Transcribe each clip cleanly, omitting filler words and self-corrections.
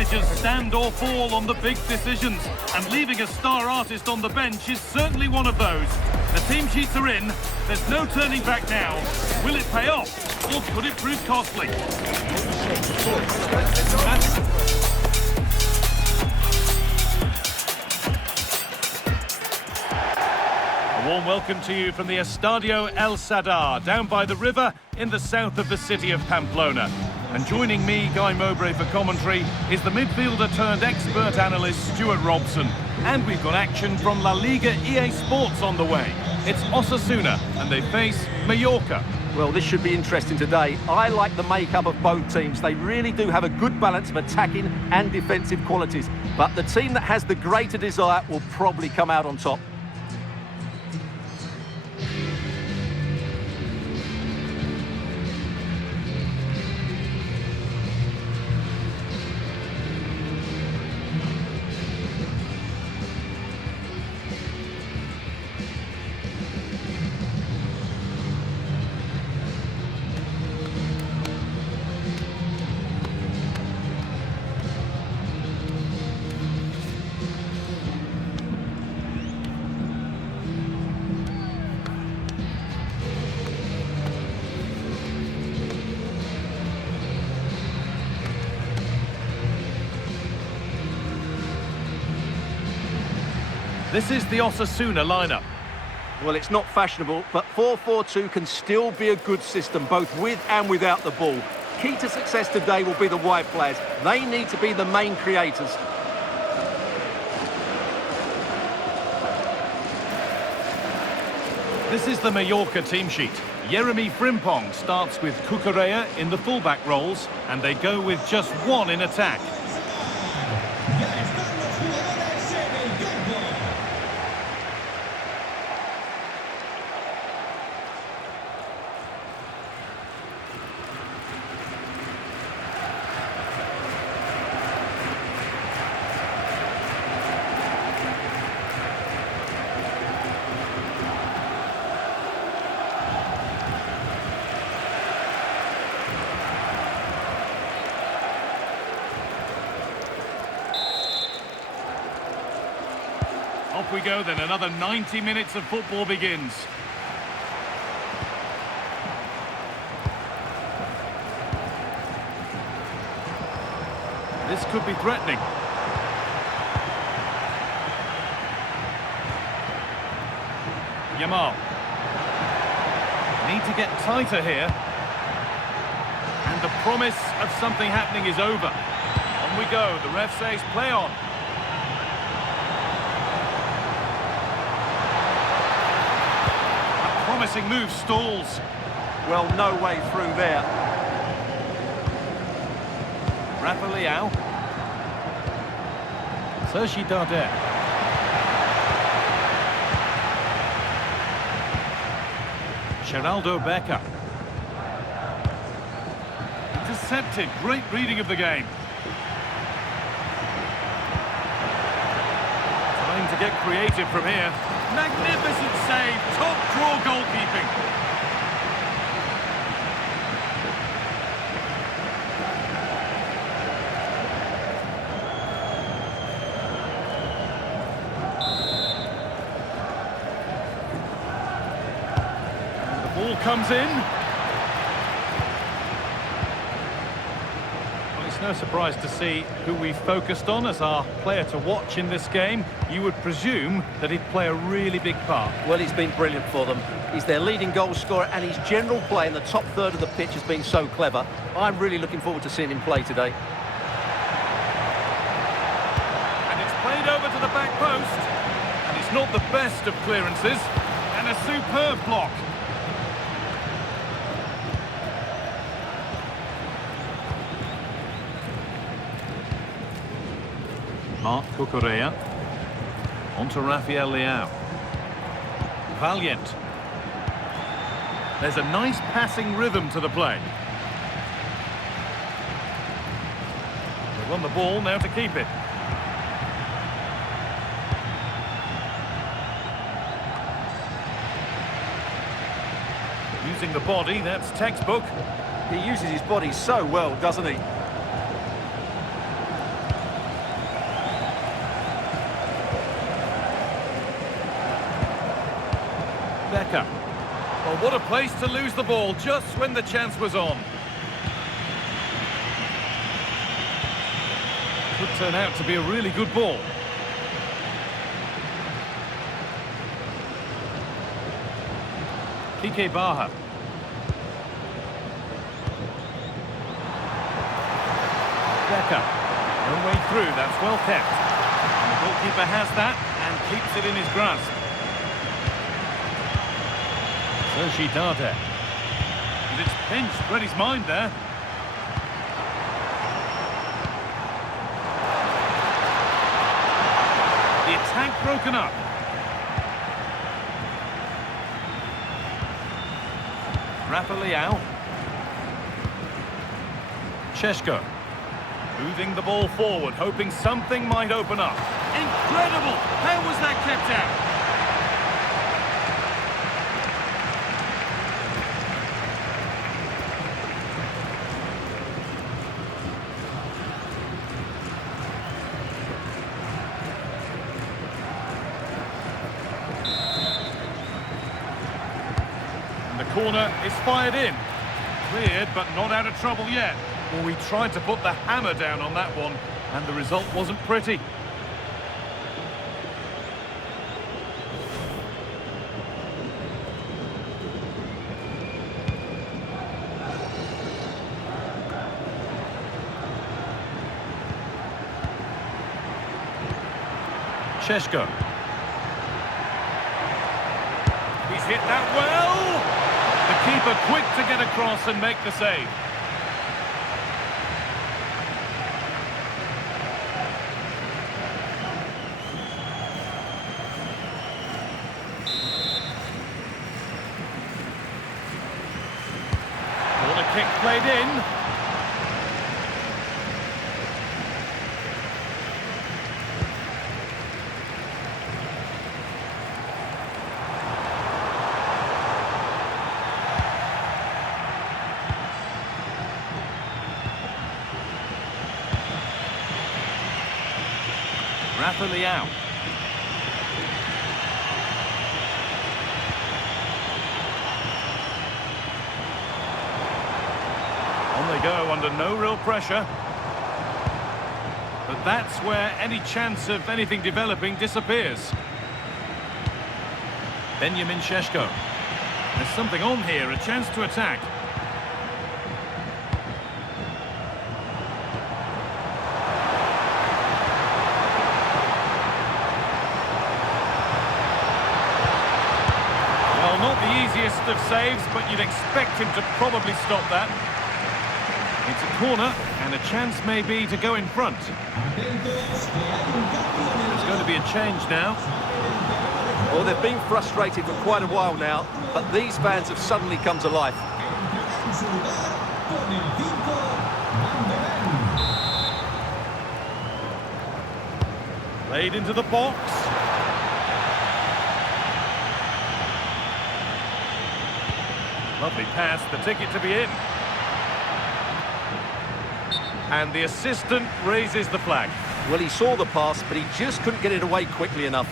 managers stand or fall on the big decisions, and leaving a star artist on the bench is certainly one of those. The team sheets are in, there's no turning back now. Will it pay off, or could it prove costly? A warm welcome to you from the Estadio El Sadar, down by the river in the south of the city of Pamplona. And joining me, Guy Mowbray, for commentary is the midfielder-turned-expert analyst Stuart Robson. And we've got action from La Liga EA Sports on the way. It's Osasuna, and they face Mallorca. Well, this should be interesting today. I like the makeup of both teams. They really do have a good balance of attacking and defensive qualities. But the team that has the greater desire will probably come out on top. This is the Osasuna lineup. Well, it's not fashionable, but 4-4-2 can still be a good system, both with and without the ball. Key to success today will be the wide players. They need to be the main creators. This is the Mallorca team sheet. Jeremy Frimpong starts with Cucurella in the fullback roles, and they go with just one in attack. Off we go then, another 90 minutes of football begins. This could be threatening. Yamal. Need to get tighter here. And the promise of something happening is over. On we go, the ref says play on. Promising move stalls. Well, no way through there. Rafa Leao. Sergi Darder. Geraldo Becker. Intercepted. Great reading of the game. Time to get creative from here. Magnificent save, top draw goalkeeping. And the ball comes in. No surprise to see who we focused on as our player to watch in this game. You would presume that he'd play a really big part. Well, he's been brilliant for them. He's their leading goal scorer, and his general play in the top third of the pitch has been so clever. I'm really looking forward to seeing him play today. And it's played over to the back post. And it's not the best of clearances. And a superb block. Marc Cucurella. On to Rafael Leao. Valiant. There's a nice passing rhythm to the play. They've won the ball, now to keep it. Using the body, that's textbook. He uses his body so well, doesn't he? Becker. Well, what a place to lose the ball just when the chance was on. Could turn out to be a really good ball. Kike Baha. Becker. No way through, that's well kept. And the goalkeeper has that and keeps it in his grasp. Sergi Dade. And it's pinched, read his mind there. The attack broken up. Rafa Leao. Šeško. Moving the ball forward, hoping something might open up. Incredible! How was that kept out? And the corner is fired in. Cleared, but not out of trouble yet. Well, we tried to put the hammer down on that one, and the result wasn't pretty. Šeško. He's hit that well! The keeper quick to get across and make the save. Kick played in. Rafa Leao. On they go under no real pressure. But that's where any chance of anything developing disappears. Benjamin Šeško. There's something on here, a chance to attack. Well, not the easiest of saves, but you'd expect him to probably stop that. It's a corner, and a chance maybe to go in front. There's going to be a change now. Well, they've been frustrated for quite a while now, but these fans have suddenly come to life. Played into the box. Lovely pass, the ticket to be in. And the assistant raises the flag. Well, he saw the pass, but he just couldn't get it away quickly enough.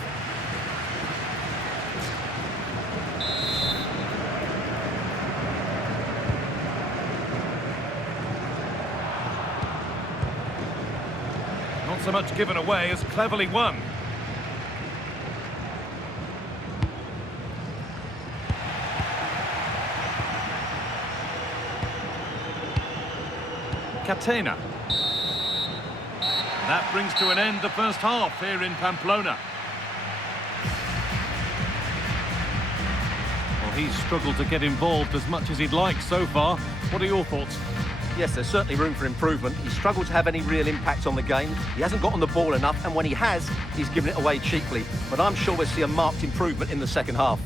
Not so much given away as cleverly won. Catena. That brings to an end the first half here in Pamplona. Well, he's struggled to get involved as much as he'd like so far. What are your thoughts? Yes, there's certainly room for improvement. He's struggled to have any real impact on the game. He hasn't got on the ball enough, and when he has, he's given it away cheaply. But I'm sure we'll see a marked improvement in the second half.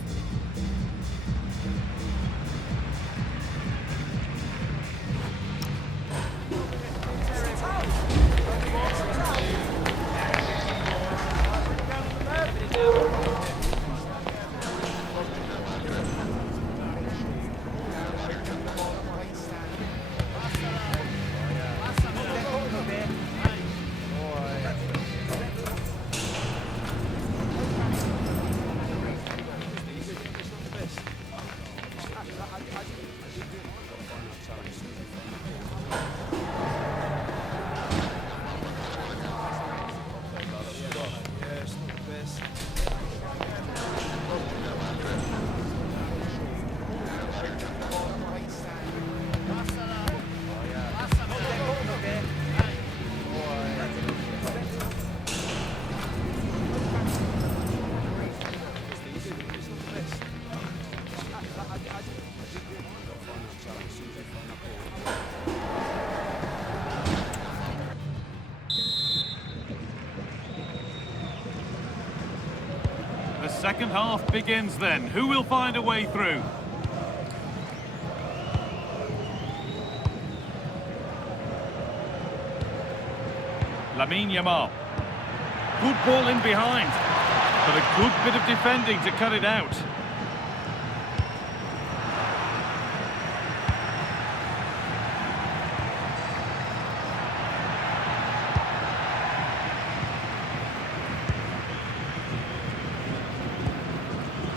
second half begins then. Who will find a way through? Lamine Yamal. Good ball in behind, but a good bit of defending to cut it out.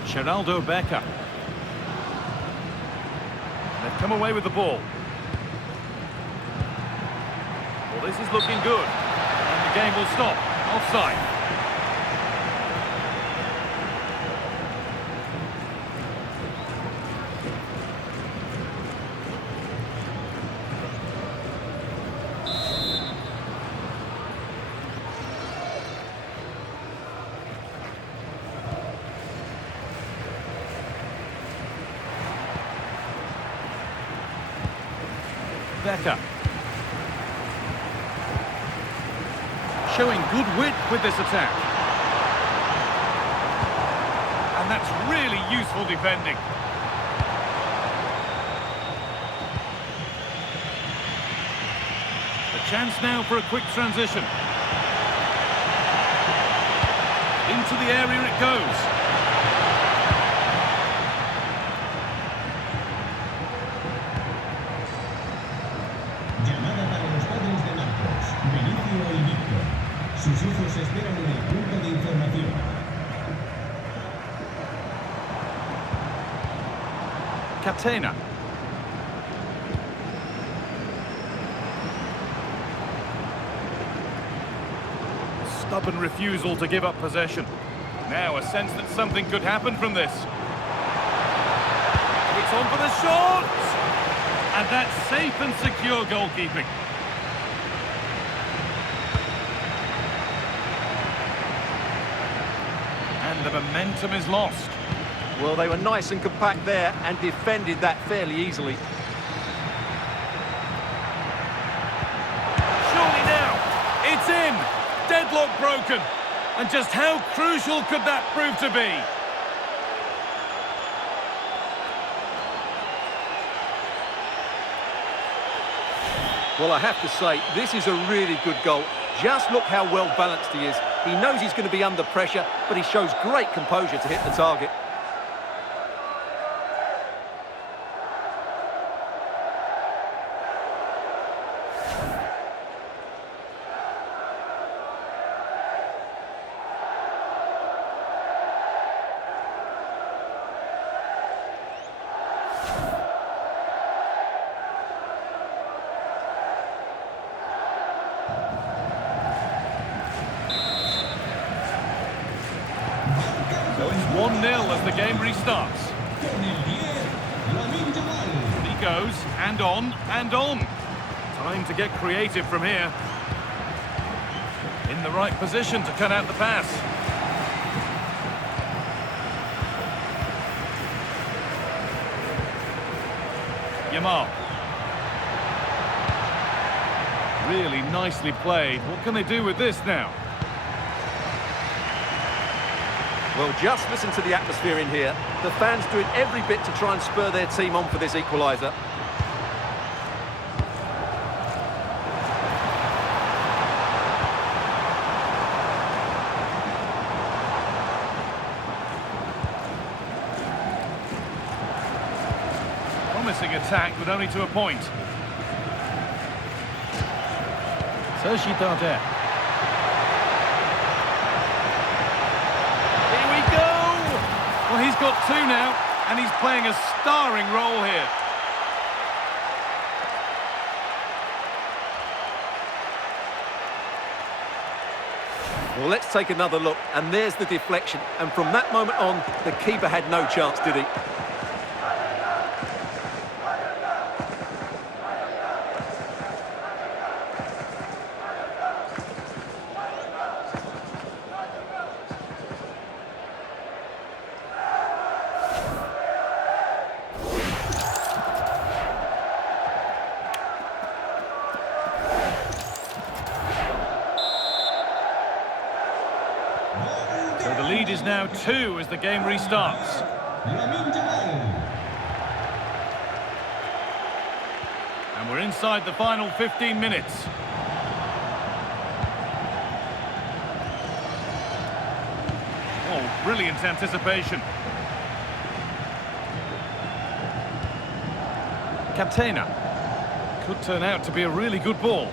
Geraldo Becker. They've come away with the ball. Well, this is looking good. And the game will stop. Offside. Becker. Showing good wit with this attack. And that's really useful defending. A chance now for a quick transition. Into the area it goes. Sus hijos esperan en el punto de información. Catena. Stubborn refusal to give up possession. Now a sense that something could happen from this. It's on for the shot! And that's safe and secure goalkeeping. And the momentum is lost. Well, they were nice and compact there and defended that fairly easily. Surely now, it's in! Deadlock broken. And just how crucial could that prove to be? Well, I have to say, this is a really good goal. Just look how well balanced he is. He knows he's going to be under pressure, but he shows great composure to hit the target. So it's 1-0 as the game restarts. He goes, and on, and on. Time to get creative from here. In the right position to cut out the pass. Yamal. Really nicely played. What can they do with this now? Well, just listen to the atmosphere in here. The fans doing every bit to try and spur their team on for this equaliser. Promising attack, but only to a point. Sergi Darder. Well, he's got two now, and he's playing a starring role here. Well, let's take another look, and there's the deflection. And from that moment on, the keeper had no chance, did he? So the lead is now 2 as the game restarts. And we're inside the final 15 minutes. Oh, brilliant anticipation. Captena. Could turn out to be a really good ball.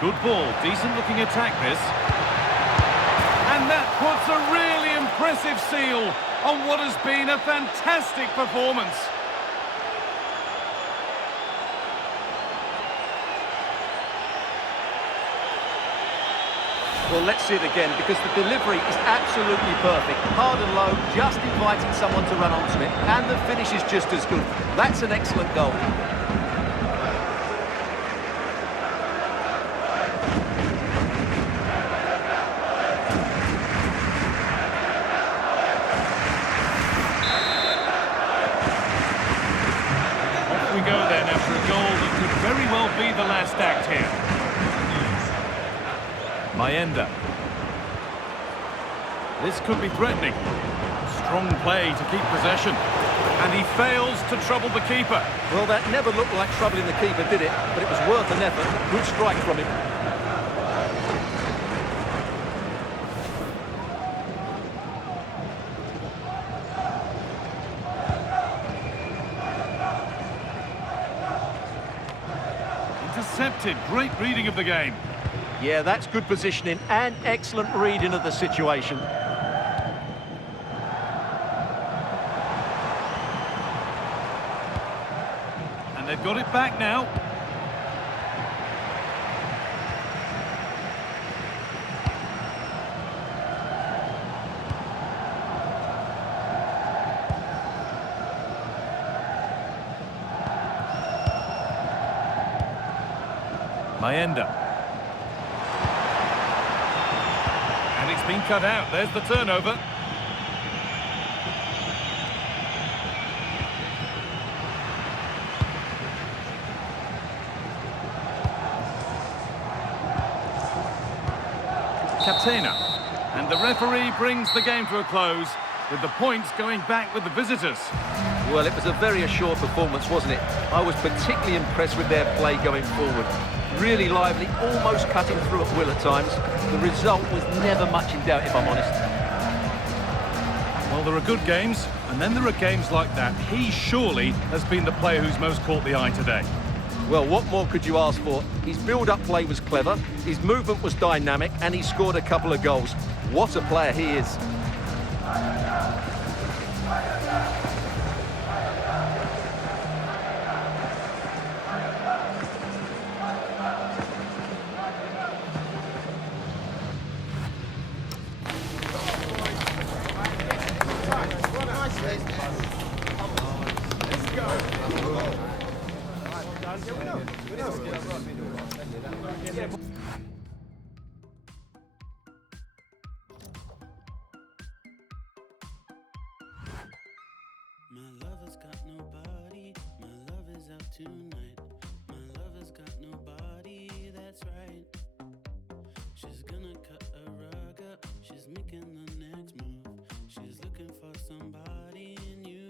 Good ball, decent looking attack this. And that puts a really impressive seal on what has been a fantastic performance. Well, let's see it again, because the delivery is absolutely perfect. Hard and low, just inviting someone to run onto it. And the finish is just as good. That's an excellent goal. Off we go then after a goal that could very well be the last act here. Mayenda. This could be threatening. Strong play to keep possession. And he fails to trouble the keeper. Well, that never looked like troubling the keeper, did it? But it was worth an effort. Good strike from him. Intercepted. Great reading of the game. Yeah, that's good positioning and excellent reading of the situation. And they've got it back now. Mayenda. And it's been cut out. There's the turnover. Captena. And the referee brings the game to a close, with the points going back with the visitors. Well, it was a very assured performance, wasn't it? I was particularly impressed with their play going forward. Really lively, almost cutting through at will at times. The result was never much in doubt, if I'm honest. Well, there are good games, and then there are games like that. He surely has been the player who's most caught the eye today. Well, what more could you ask for? His build-up play was clever, his movement was dynamic, and he scored a couple of goals. What a player he is. My lover's got nobody, my love is out tonight. My lover's got nobody, that's right. She's gonna cut a rug up, she's making the next move. She's looking for somebody new.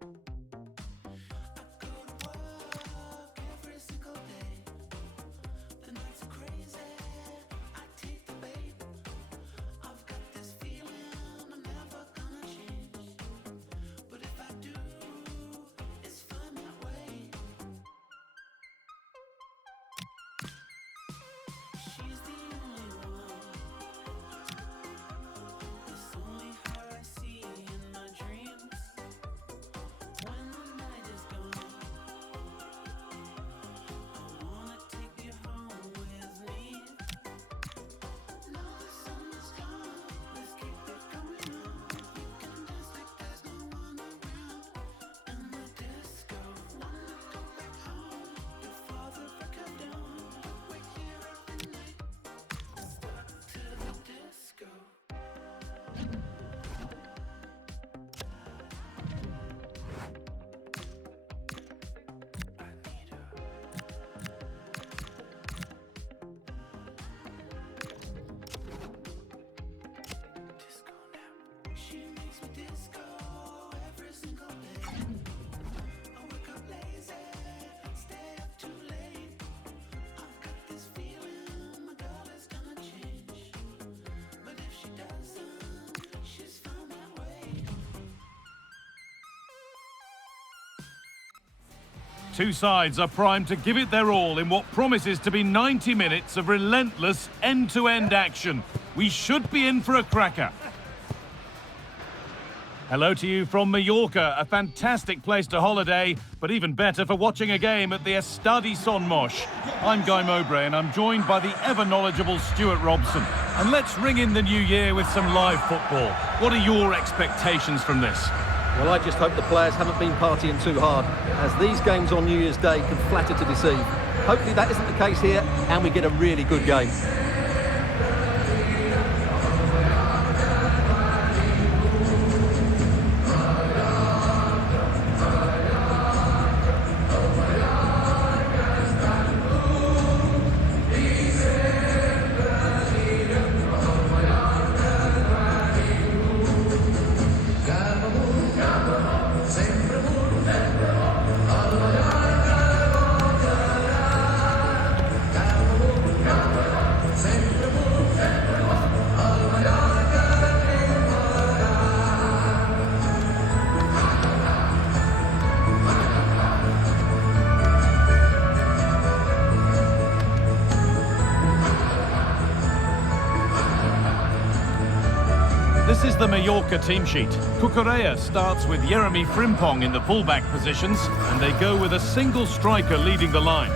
I go to work every single day. The nights are crazy. Two sides are primed to give it their all in what promises to be 90 minutes of relentless end-to-end action. We should be in for a cracker. Hello to you from Mallorca, a fantastic place to holiday, but even better for watching a game at the Estadi Son Moix. I'm Guy Mowbray and I'm joined by the ever-knowledgeable Stuart Robson. And let's ring in the new year with some live football. What are your expectations from this? Well, I just hope the players haven't been partying too hard, as these games on New Year's Day can flatter to deceive. Hopefully that isn't the case here, and we get a really good game. This is the Mallorca team sheet. Cucurella starts with Jeremy Frimpong in the fullback positions, and they go with a single striker leading the line.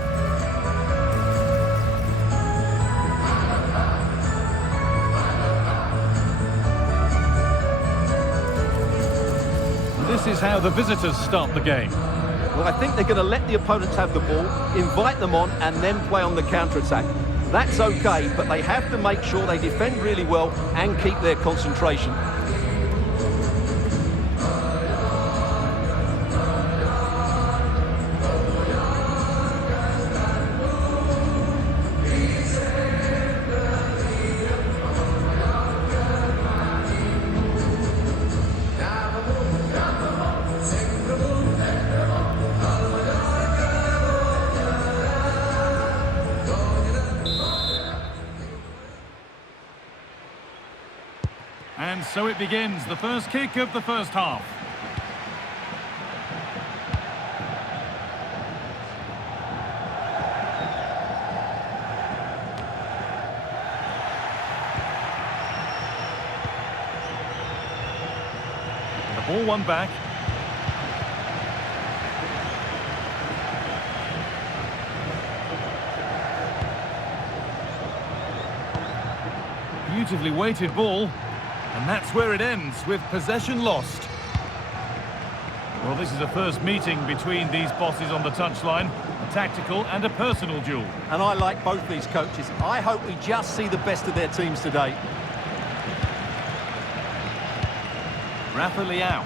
This is how the visitors start the game. Well, I think they're going to let the opponents have the ball, invite them on, and then play on the counter-attack. That's okay, but they have to make sure they defend really well and keep their concentration. And so it begins, the first kick of the first half. The ball won back. Beautifully weighted ball. And that's where it ends, with possession lost. Well, this is a first meeting between these bosses on the touchline, a tactical and a personal duel. And I like both these coaches. I hope we just see the best of their teams today. Rafa Leao.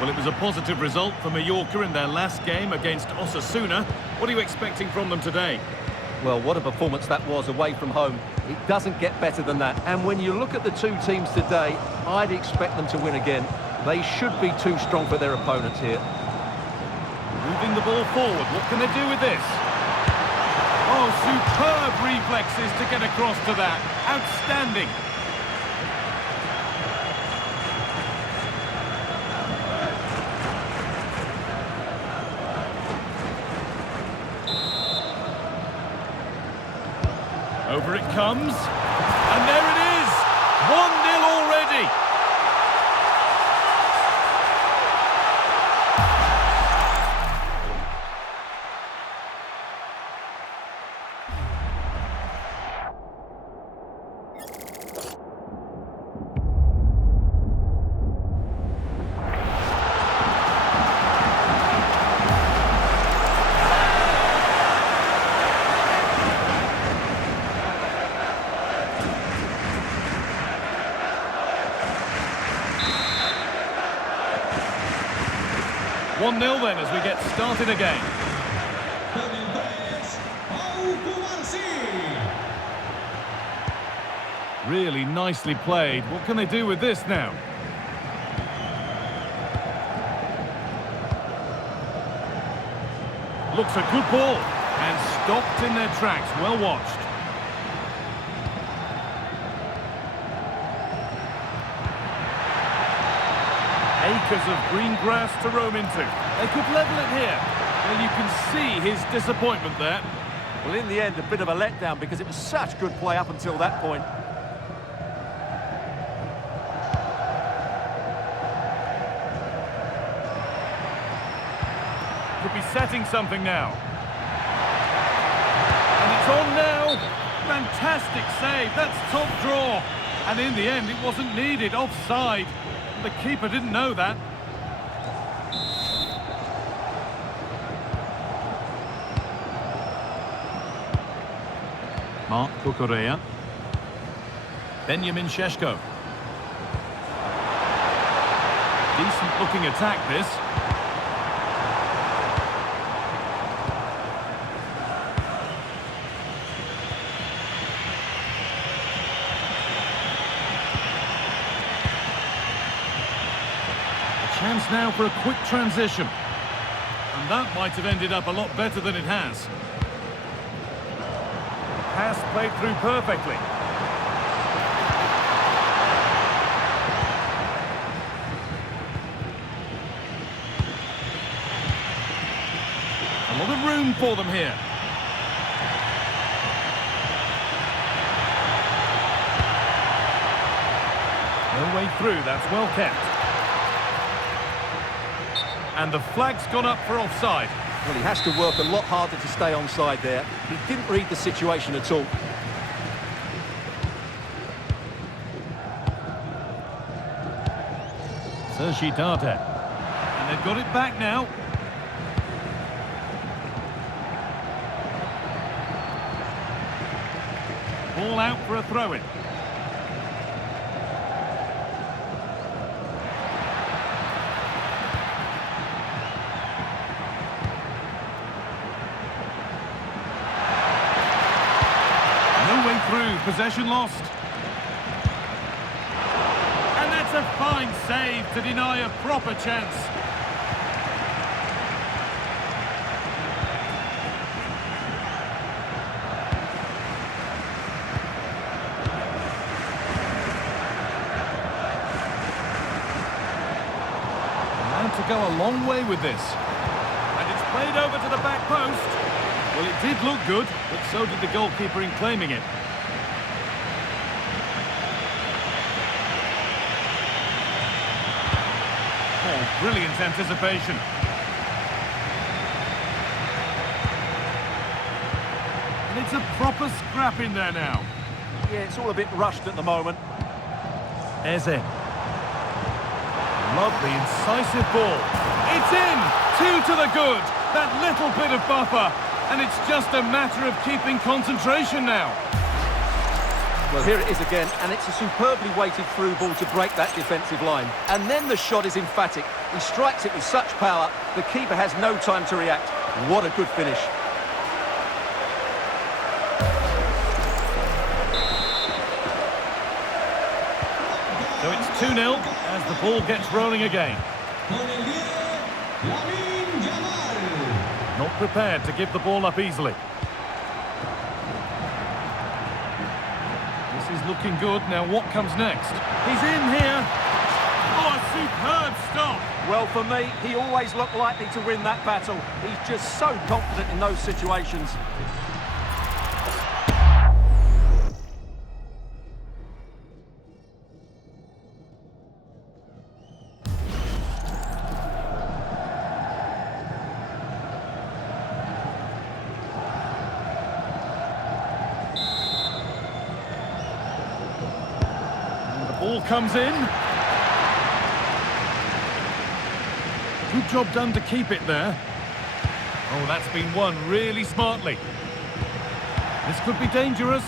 Well, it was a positive result for Mallorca in their last game against Osasuna. What are you expecting from them today? Well, what a performance that was away from home. It doesn't get better than that. And when you look at the two teams today, I'd expect them to win again. They should be too strong for their opponents here. Moving the ball forward, what can they do with this? Oh, superb reflexes to get across to that. Outstanding. Over it comes, and there it is! 1-0 already! One 1-0 then as we get started again. Really nicely played. What can they do with this now? Looks a good ball and stopped in their tracks. Well watched. acres of green grass to roam into. They could level it here. Well, you can see his disappointment there. Well, in the end, a bit of a letdown because it was such good play up until that point. Could be setting something now. And it's on now. Fantastic save. That's top draw. And in the end, it wasn't needed. Offside. The keeper didn't know that. Mark Cucurella. Benjamin Šeško. Decent looking attack, this. A chance now for a quick transition. And that might have ended up a lot better than it has. Pass played through perfectly. A lot of room for them here. No way through, that's well kept. And the flag's gone up for offside. Well, he has to work a lot harder to stay onside there. He didn't read the situation at all. Sergi Darder. And they've got it back now. Ball out for a throw-in. Through, possession lost. And that's a fine save to deny a proper chance. Allowed to go a long way with this. And it's played over to the back post. Well, it did look good, but so did the goalkeeper in claiming it. Oh, brilliant anticipation. And it's a proper scrap in there now. Yeah, it's all a bit rushed at the moment. Eze. Lovely, incisive ball. It's in! 2 to the good. That little bit of buffer. And it's just a matter of keeping concentration now. Well, here it is again, and it's a superbly weighted through ball to break that defensive line. And then the shot is emphatic. He strikes it with such power, the keeper has no time to react. What a good finish. So it's 2-0 as the ball gets rolling again. Not prepared to give the ball up easily. This is looking good. Now what comes next? He's in here. Oh, a superb stop. Well, for me, he always looked likely to win that battle. He's just so confident in those situations. Ball comes in. Good job done to keep it there. Oh, that's been won really smartly. This could be dangerous.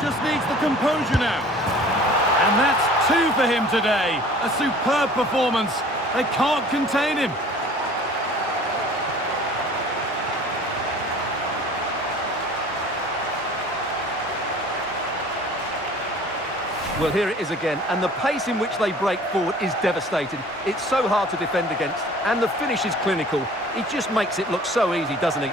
Just needs the composure now. And that's 2 for him today. A superb performance. They can't contain him. Well, here it is again, and the pace in which they break forward is devastating. It's so hard to defend against, and the finish is clinical. He just makes it look so easy, doesn't he?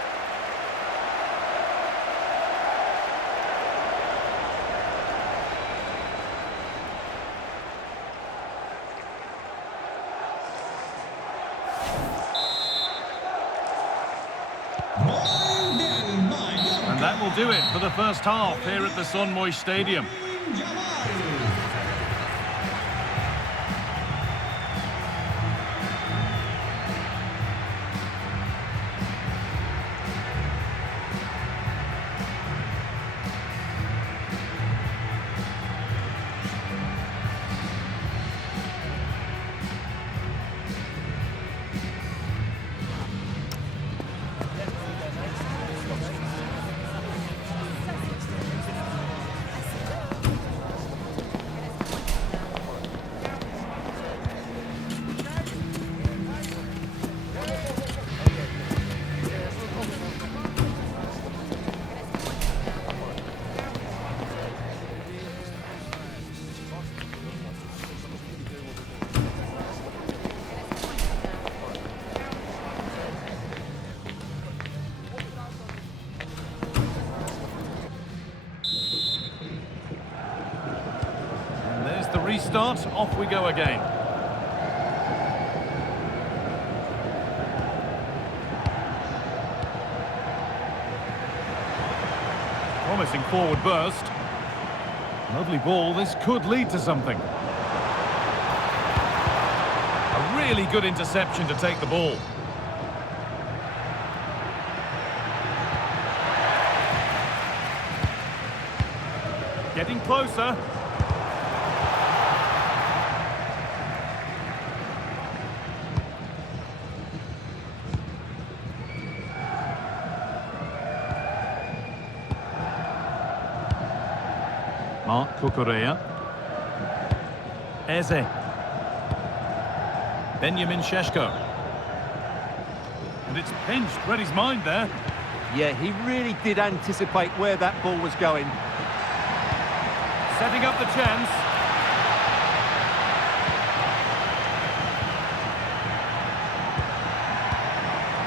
will do it for the first half here at the Son Moix Stadium. The restart, off we go again. Promising forward burst. Lovely ball, this could lead to something. A really good interception to take the ball. Getting closer. Mark Cucurella. Eze. Benjamin Šeško. And it's pinched, read his mind there. Yeah, he really did anticipate where that ball was going. Setting up the chance.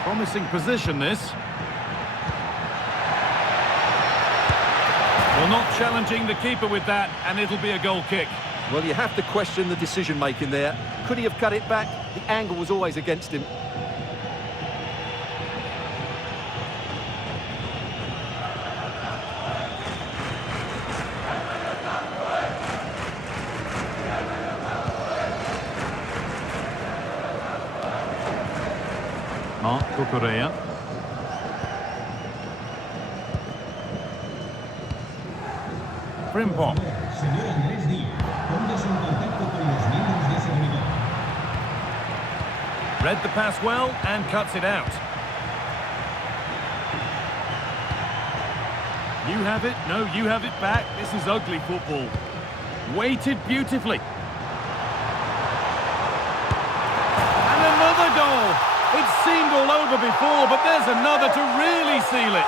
Promising position, this. Well, not challenging the keeper with that, and it'll be a goal kick. Well, you have to question the decision-making there. Could he have cut it back? The angle was always against him. Mark Cucurella. Frimpong. Señor Andrés Díaz, póngase en contacto con los miembros de seguridad. Read the pass well and cuts it out. You have it, no, you have it back. This is ugly football. Weighted beautifully. And another goal. It seemed all over before, but there's another to really seal it.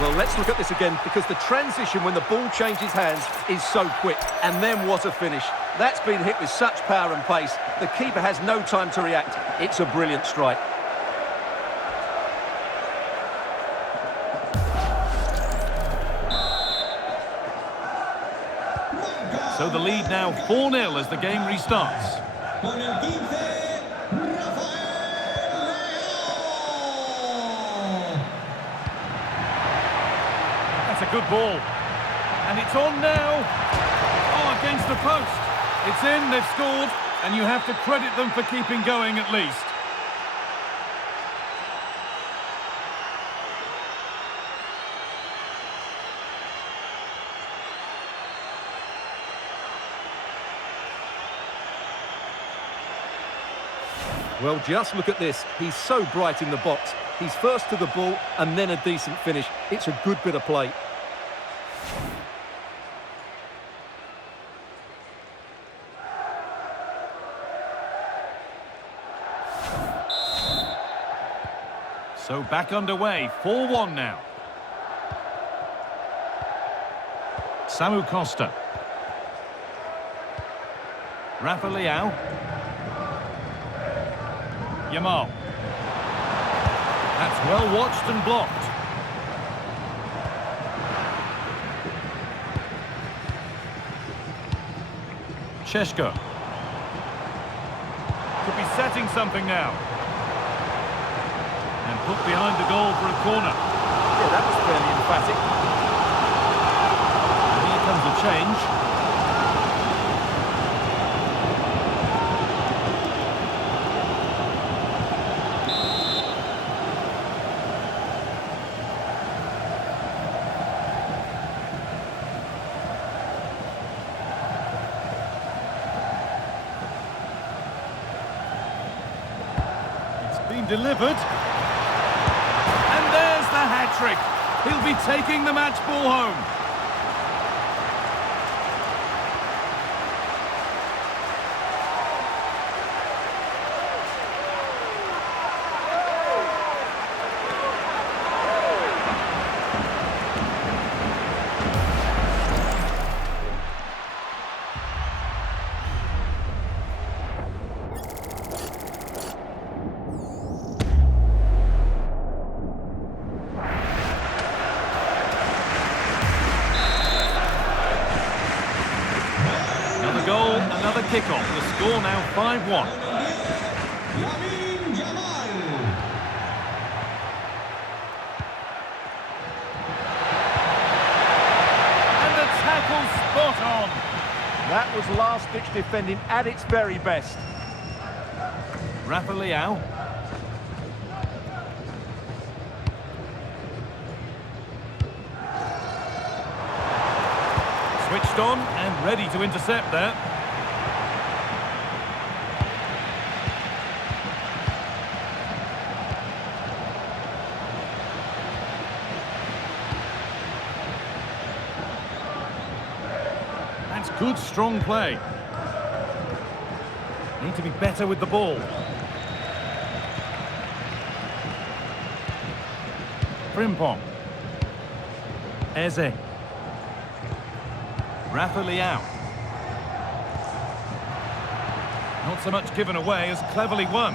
Well, let's look at this again, because the transition when the ball changes hands is so quick. And then what a finish. That's been hit with such power and pace. The keeper has no time to react. It's a brilliant strike. So the lead now 4-0 as the game restarts. Con el 15, Rafael Leao. That's a good ball. And it's on now. Oh, against the post. It's in, they've scored, and you have to credit them for keeping going at least. Well, just look at this. He's so bright in the box. He's first to the ball and then a decent finish. It's a good bit of play. So back underway, 4-1 now. Samu Costa. Rafa Leao. Yamal. That's well watched and blocked. Šeško. setting something now. And put behind the goal for a corner. Yeah, that was fairly emphatic. And here comes a change. Been delivered, and there's the hat-trick. He'll be taking the match ball home. Goal, another kick-off. The score now 5-1. And the tackle spot on. That was last-ditch defending at its very best. Rafa Leao. Switched on and ready to intercept there. That's good, strong play. Need to be better with the ball. Frimpong. Eze. Rafa Leao. Not so much given away as cleverly won.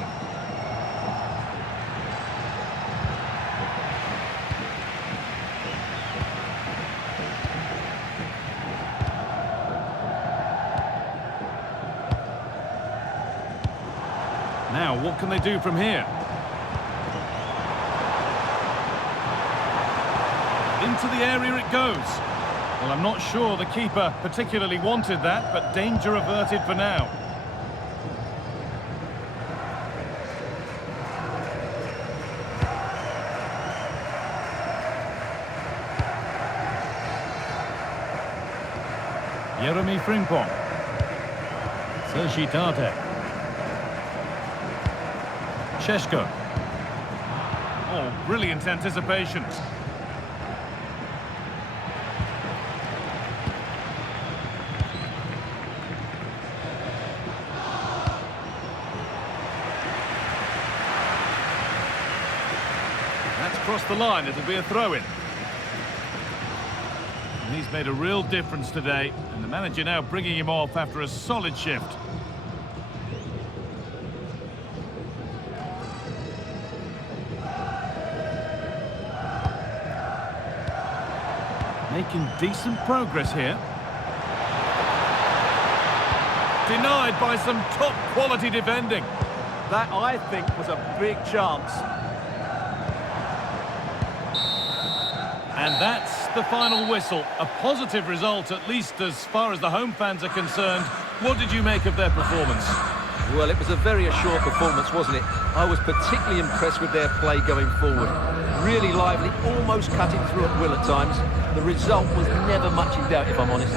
Now, what can they do from here? Into the area it goes. Well, I'm not sure the keeper particularly wanted that, but danger averted for now. Jeremy Frimpong. Sergi Tarte. Šeško. Oh, brilliant anticipation. That's crossed the line, it'll be a throw-in. And he's made a real difference today, and the manager now bringing him off after a solid shift. Making decent progress here. Denied by some top-quality defending. That, I think, was a big chance. And that's the final whistle. A positive result, at least as far as the home fans are concerned. What did you make of their performance? Well, it was a very assured performance, wasn't it? I was particularly impressed with their play going forward. Really lively, almost cutting through at will at times. The result was never much in doubt, if I'm honest.